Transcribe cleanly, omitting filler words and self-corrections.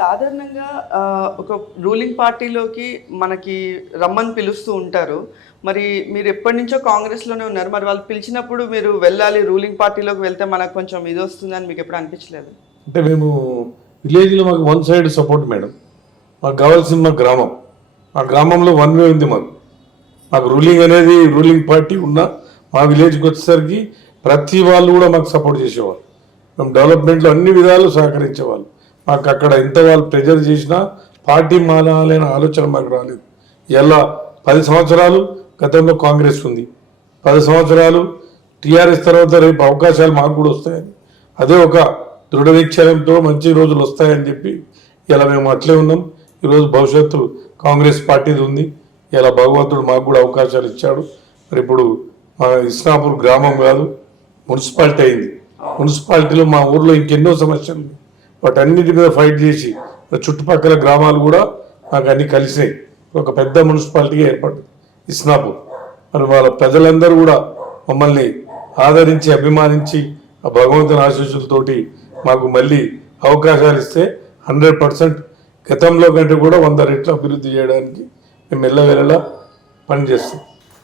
సాధారణంగా ఒక రూలింగ్ పార్టీలోకి మనకి రమ్మని పిలుస్తూ ఉంటారు. మరి మీరు ఎప్పటినుంచో కాంగ్రెస్‌లోనే ఉన్నారు. మరి వాళ్ళు పిలిచినప్పుడు మీరు వెళ్ళాలి, రూలింగ్ పార్టీలోకి వెళ్తే మనకు కొంచెం ఇదొస్తుందని మీకెప్పుడు అనిపించలేదా? అంటే మేము విలేజ్లో మాకు వన్ సైడ్ సపోర్ట్ మేడం. మాకు కావాల్సిన మా గ్రామం, ఆ గ్రామంలో వన్ వే ఉంది. మాకు రూలింగ్ అనేది రూలింగ్ పార్టీ ఉన్న మా విలేజ్కి వచ్చేసరికి ప్రతి వాళ్ళు కూడా మాకు సపోర్ట్ చేసేవాళ్ళు. మేము డెవలప్మెంట్లో అన్ని విధాలు సహకరించేవాళ్ళు. మాకు అక్కడ ఎంత వాళ్ళు ప్రెజర్ చేసినా పార్టీ మారాలనే ఆలోచన మాకు రాలేదు. ఇలా 10 సంవత్సరాలు గతంలో కాంగ్రెస్ ఉంది, 10 సంవత్సరాలు టీఆర్ఎస్ తర్వాత రేపు అవకాశాలు మాకు కూడా వస్తాయని అదే ఒక దృఢ నిశ్చయంతో మంచి రోజులు వస్తాయని చెప్పి ఇలా మేము అట్లే ఉన్నాం. ఈరోజు భవిష్యత్తు కాంగ్రెస్ పార్టీది ఉంది. ఇలా భగవంతుడు మాకు కూడా అవకాశాలు ఇచ్చాడు. మరి ఇప్పుడు మా ఇస్నాపూర్ గ్రామం కాదు, మున్సిపాలిటీ అయింది. మున్సిపాలిటీలో మా ఊర్లో ఇంకెన్నో సమస్యలు, వాటన్నిటి మీద ఫైట్ చేసి చుట్టుపక్కల గ్రామాలు కూడా మాకు అన్ని కలిసినాయి. ఒక పెద్ద మున్సిపాలిటీగా ఏర్పడింది ఇస్నాపూర్. మరి వాళ్ళ ప్రజలందరూ కూడా మమ్మల్ని ఆదరించి అభిమానించి ఆ భగవంతుని ఆశీస్సులతోటి మాకు మళ్ళీ అవకాశాలు ఇస్తే 100% గతంలో కంటే కూడా 100 రెట్లు అభివృద్ధి చేయడానికి మేము ఎల్లవేళలా పనిచేస్తాం.